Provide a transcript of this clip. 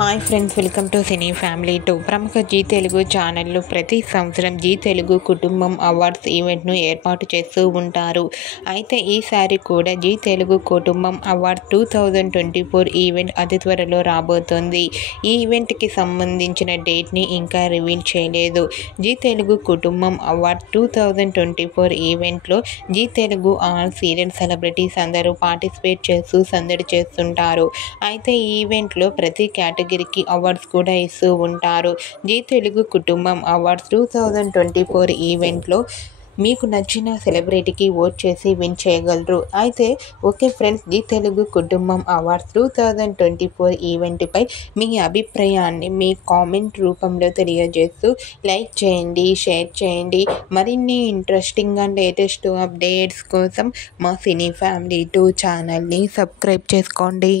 Hi friends, welcome to cine family 2. ప్రముఖ G Telugu ఛానళ్ళు ప్రతి సంవత్సరం జీ తెలుగు కుటుంబం అవార్డ్స్ ఈవెంట్ను ఏర్పాటు చేస్తూ ఉంటారు. అయితే ఈసారి కూడా జీ తెలుగు కుటుంబం అవార్డ్స్ 2024 ఈవెంట్ అతి త్వరలో రాబోతోంది. ఈ ఈవెంట్కి సంబంధించిన డేట్ని ఇంకా రివీల్ చేయలేదు. జీ తెలుగు కుటుంబం అవార్డ్స్ 2024 ఈవెంట్లో Zee Telugu all serial celebrities అందరూ పార్టిసిపేట్ చేస్తూ సందడి చేస్తుంటారు. అయితే ఈ ఈవెంట్లో ప్రతి కేటగిరీకి అవార్డ్స్ కూడా ఇస్తూ ఉంటారు. జీ తెలుగు కుటుంబం అవార్డ్స్ 2024 ఈవెంట్లో మీకు నచ్చిన సెలబ్రిటీకి ఓట్ చేసి విన్ చేయగలరు. అయితే ఓకే ఫ్రెండ్స్, జీ తెలుగు కుటుంబం అవార్డ్స్ 2024 ఈవెంట్పై మీ అభిప్రాయాన్ని మీ కామెంట్ రూపంలో తెలియజేస్తూ లైక్ చేయండి, షేర్ చేయండి. మరిన్ని ఇంట్రెస్టింగ్ అండ్ లేటెస్ట్ అప్డేట్స్ కోసం మా సినీ ఫ్యామిలీ 2 ఛానల్ని సబ్స్క్రైబ్ చేసుకోండి.